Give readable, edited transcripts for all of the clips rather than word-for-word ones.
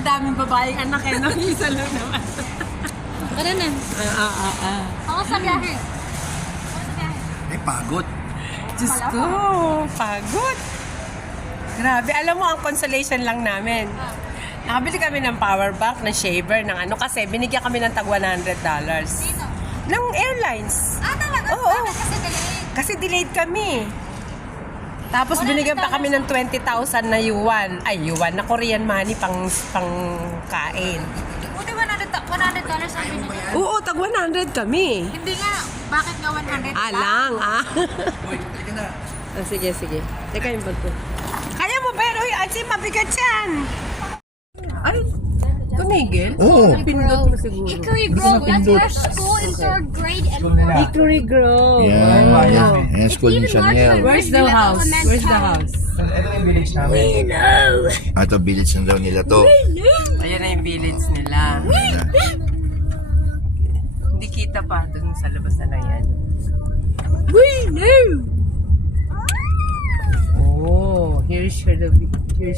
Ang daming babaeng anak eh, no? Isa lang naman. Tara na. Ako sa biyahe. Pagod. Diyos ko, pagod. Grabe, alam mo, ang consolation lang namin. Nakabili kami ng power bank, ng shaver, ng ano, kasi binigyan kami ng tag $100. Dito. Ng airlines. Ah, talaga? Oo. Bakit kasi delayed? Kasi delayed kami. Tapos binigyan pa kami ng 20,000 na yuan. Ay, yuan na Korean money pang kain. Buti $100 ang binigyan. Oo, tag 100 kami. Hindi nga. Bakit nga 100? Alang, ah. Uy, halika na. Sige, sige. Teka yung bag ko. Kaya mo, pero Atsi, mabigat yan. Ay, tumigil? Oo. Pindot mo siguro. Hickory Grove. That's where school in third grade and more. Hickory Grove. Yan. Wow. Yan, school ni Chanel. Where's the house? Where's the house? Ito yung village namin. Ito, village na daw nila to. Ayan na yung village nila. Hindi kita pa dun sa labas na lang yan. Oh, here's your village. We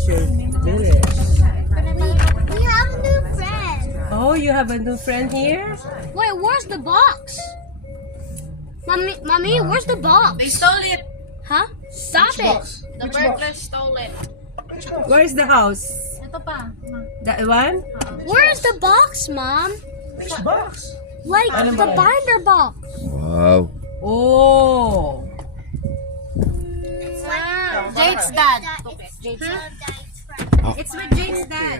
have a new friend. Oh, you have a new friend here? Wait, where's the box? Mommy, where's the box? They stole it. Huh? Stop it. The burglar stole it. Where's the house? Ito pa. That one? Where's the box, Mom? Which box? Like the binder box. Wow. Oh. Jade's dad. It's with Jake's dad.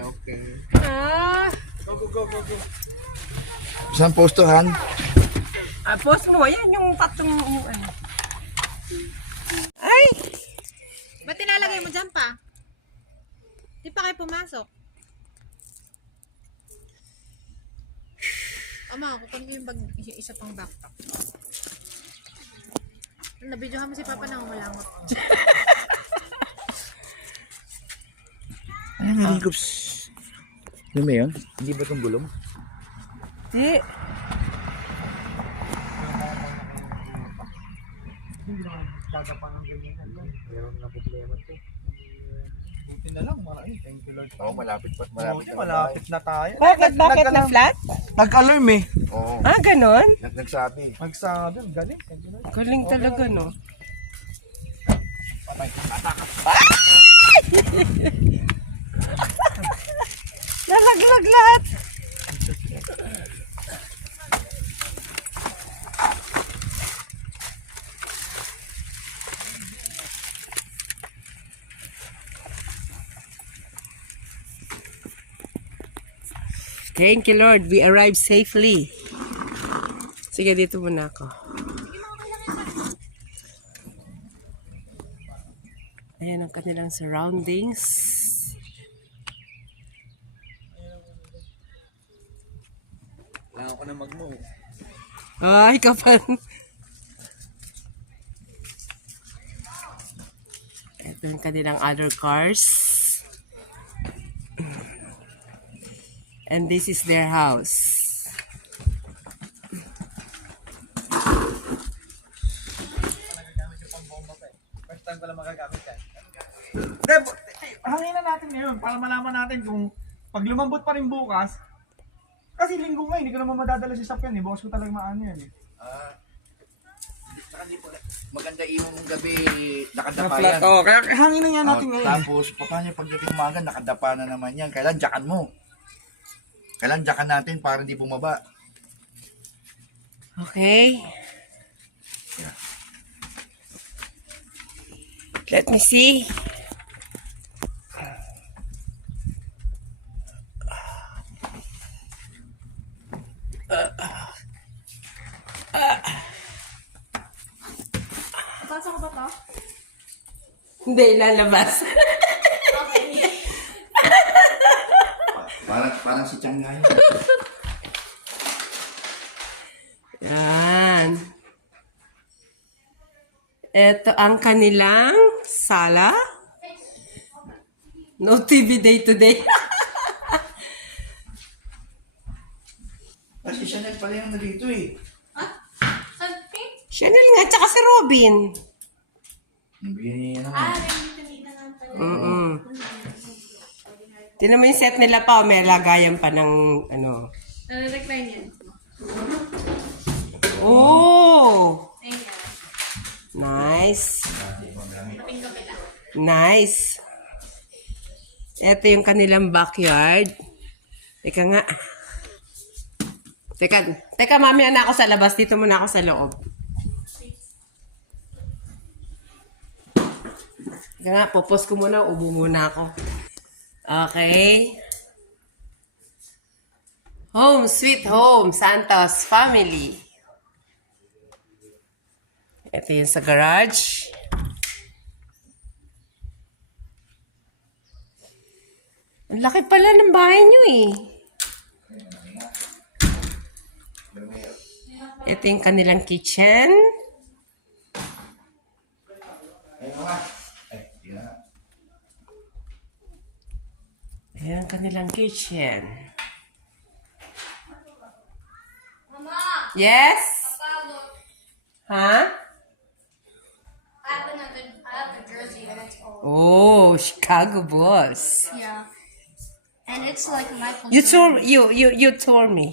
Ah. Saan postuhan? Post mo. Yan yung tatlong yung ano. Ay! Ba't tinalagay mo dyan pa? Di pa kayo pumasok. Ama, kukunin ko yung bag, yung isa pang backpack. Nabidyohan mo si Papa na umalangot. Ano nga Rigops? Ano ba yun? Hindi ba itong gulong? Di. Buti na lang, marami. Thank you Lord. Oo, malapit pa. Malapit na tayo. Bakit na flat? Nag-alarm eh. Oo. Ah, ganon? Nagsabi. Magsa doon, galing. Thank you Lord. Galing talaga, no? Nalaglag lahat. Thank you, Lord. We arrived safely. Sige, dito muna ako. Ayan ang kanilang surroundings. Kailangan ko na mag-move. Ay, kapan. Ito ang kanilang other cars. And this is their house. First time ko lang magagamit yan. Hangin na natin ngayon para malaman natin kung pag lumambot pa rin bukas, kasi linggo nga, hindi ko naman madadala si Sapyan eh. Bukas ko talaga maano yan eh. Saka di po, maganda imo mong gabi, nakadapa yan. Oo, kaya hangin na yan natin ngayon. Tapos, paano pagdating umaga, nakadapa na naman yan. Kailan jakan mo? Kailan jakan natin para hindi bumaba? Okay. Let me see. Pasok ko ba to? Hindi, lalabas. Parang si Chang nga yun. Yan. Ito ang kanilang sala. No TV day today. Kasi Chanel pala yung nandito eh. Chanel nga, tsaka si Robin. Nabigyan niya naman. Tinan mo yung set nila pa, may lagayan pa ng ano. Recline yan. Oh! Ayan. Nice. Nice. Ito yung kanilang backyard. Teka nga. Teka, mamaya na ako sa labas. Dito muna ako sa loob. Teka nga, popos ko muna. Ubo muna ako. Okay. Home, sweet home. Santos family. Ito yung sa garage. Ang laki pala ng bahay nyo eh. Ito yung kanilang kitchen. Ayan ang kanilang kitchen. Mama! Yes? Papa, look. Huh? I have a jersey and it's old. Oh, Chicago Bulls. Yeah. And it's like Michael You Jordan. told me.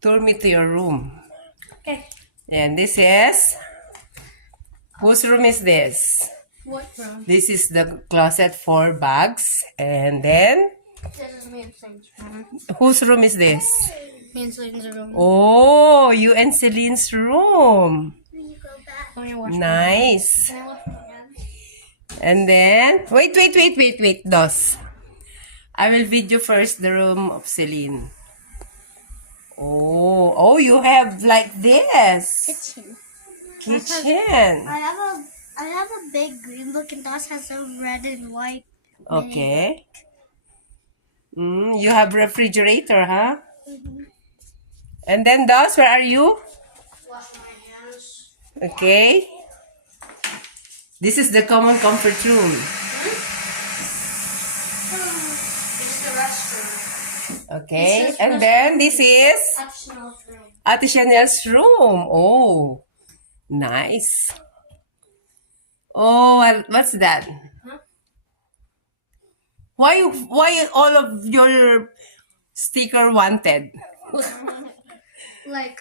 Told me to your room. Okay. And this is whose room is this? What room? This is the closet for bags. And then This is me and Celine's room. whose room is this? Me and Celine's room. Oh, you and Celine's room. When you go back. When you wash Nice. Can I wash my hands? And then wait, Dos. I will video first the room of Celine. Oh, you have like this Kitchen. kitchen. I have a big green looking house has a red and white. Okay. You have refrigerator, huh? And then Dos, where are you? Wash my hands. Okay. This is the common comfort room. This is the restroom. Okay. And then this is Optional room. Ate Chanel's room. Oh, nice. Oh, what's that? Why all of your sticker wanted? Like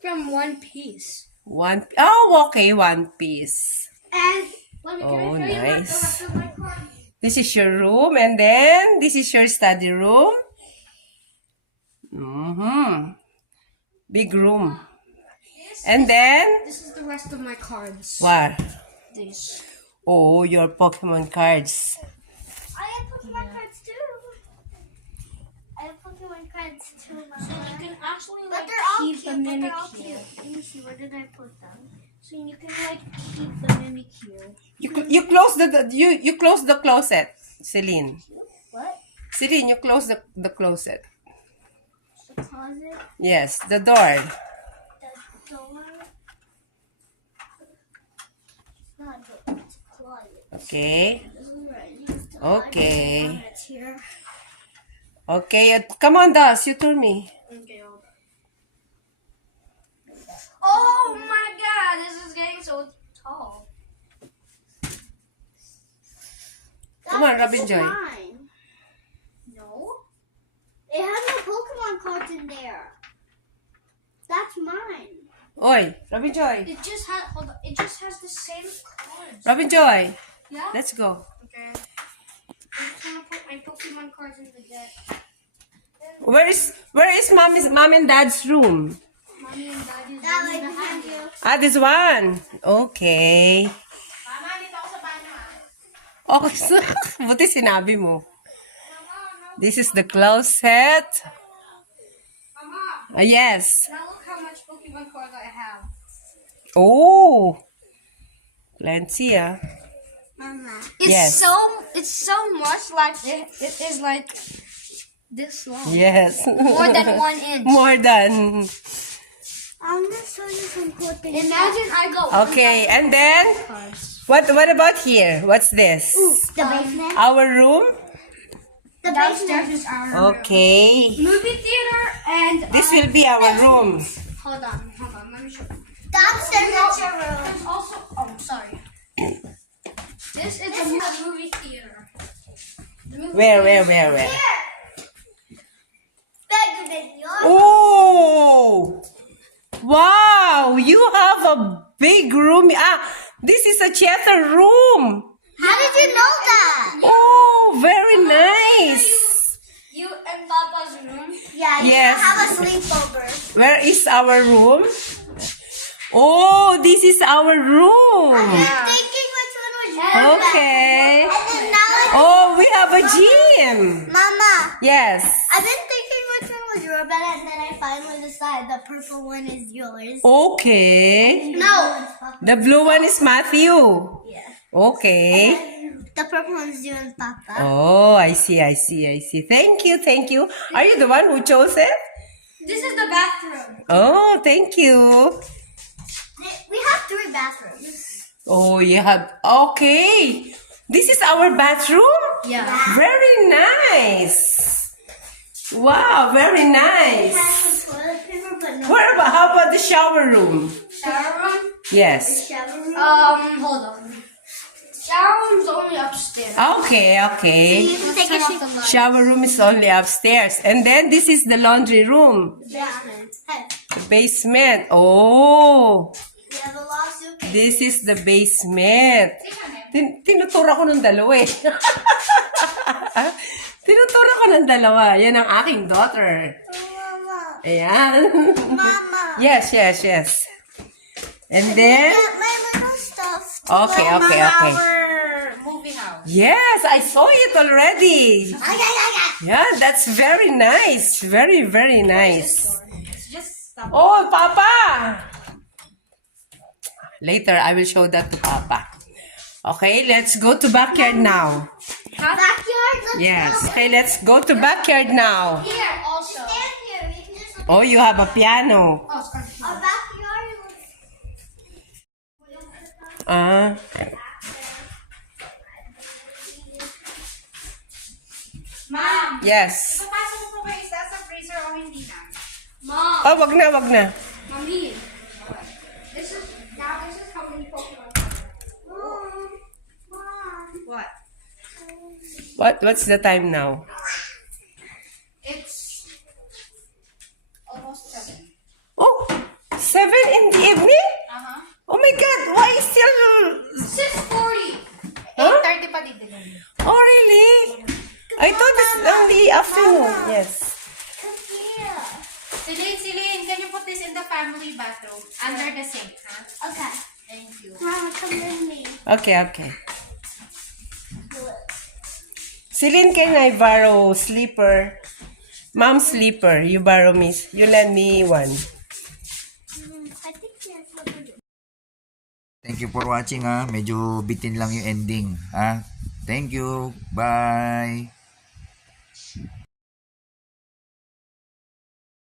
from One Piece. Okay, One Piece. And let me Oh, can I show you what the nice. rest of my car? This is your room, and then this is your study room. Big room. And then This is the rest of my cards. what? These. Oh, your Pokemon cards. I have Pokemon cards too. I have Pokemon cards too. So you can actually like keep them in here. Let me see, where did I put them? So you can like keep them in here. You close you close the closet, Celine. What? Celine, you close the closet. The closet, Yes, the door. the door. Not the it's a closet. Okay. This is where I used to Okay. hide it. It's here. Okay, come on, Das. You told me. Okay. Oh my God! This is getting so tall. Come on, Robin This is Joy. mine. No. It has no Pokemon cards in there. That's mine. Oi, Robin Joy. It just has. Hold on. It just has the same cards. Robin Joy. Yeah. Let's go. Okay. I'm just gonna put my Pokemon cards in the deck. Where is mom and dad's room? Mommy and Daddy's room behind you. Ah, this one. Okay. Mama, dito ako sa banyo. Okay, so, buti sinabi mo. This is the closet. Mama, Yes. now look how much Pokemon cards I have. Oh. Plenty, ah. Mama. Yes. It's so much like it is like this long. Yes. More than 1 inch. More than. I'm gonna show you some cool things. Imagine I go. Okay, and then what about here? What's this? The basement. Our room? The downstairs is our room. Okay. Movie theater and This will be our room. hold on. Let me show you. Downstairs is your room. There's also sorry. This This is a movie theater. Where? Big video. Oh! Wow! You have a big room. This is a theater room. How did you know that? Oh, very nice. You and Papa's room? Yeah, you Yes. have a sleepover. Where is our room? Oh, this is our room. I'm thinking which one was your Okay. And then now Oh, we have a gym. Mama, Yes. I've been thinking which one was your bed, and then I finally decided the purple one is yours. Okay. No. The blue one is Matthew. Yeah. Okay. The purple one's you and Papa. Oh, I see. Thank you. Are you the one who chose it? This is the bathroom. Oh, thank you. We have 3 bathrooms. Oh, you have. Okay. This is our bathroom? Yeah. Very nice. Wow, very nice. Toilet paper, but no How about the shower room? shower room. Yes. Shower room. Hold on. Shower room's only upstairs. Okay. You can take a shower. Shower room is only upstairs. And then this is the laundry room. Basement. Hey, Basement. Oh, we have a lawsuit. this is the basement. Tinuturo ko ng dalawa eh. Tinuturo ko ng dalawa. Yan ang aking daughter. Mama. Ayan. Mama. Yes. And then, Get my little stuff. okay. Our movie house. Yes, I saw it already. Okay. Yeah, that's very nice. Very nice. It's just stop. Oh, Papa! Later, I will show that to Papa. Okay, let's go to backyard now. Backyard. Let's Yes. go. Okay, let's go to backyard now. Here also. Stand here. We can just look Oh, you have a piano. at our backyard. Ma'am, Yes. papasok mo ba isa sa freezer o hindi na? Mom. Oh, wag na. Mommy. This is how many Pokemon. Mom. What? What's the time now? It's almost 7. Oh, 7 in the evening? Uh-huh. Oh my God, why still... 6:40. Huh? 8:30 pa din. Oh, really? I thought it's only afternoon. Yes. Come here. Celine, can you put this in the family bathroom? Under the sink, huh? Okay. Thank you. Mama, come with me. Okay. Celine, can I borrow sleeper? Mom's sleeper. You borrow me. You lend me one. I think that's what we're doing. Thank you for watching ha. Medyo bitin lang yung ending ha. Thank you. Bye.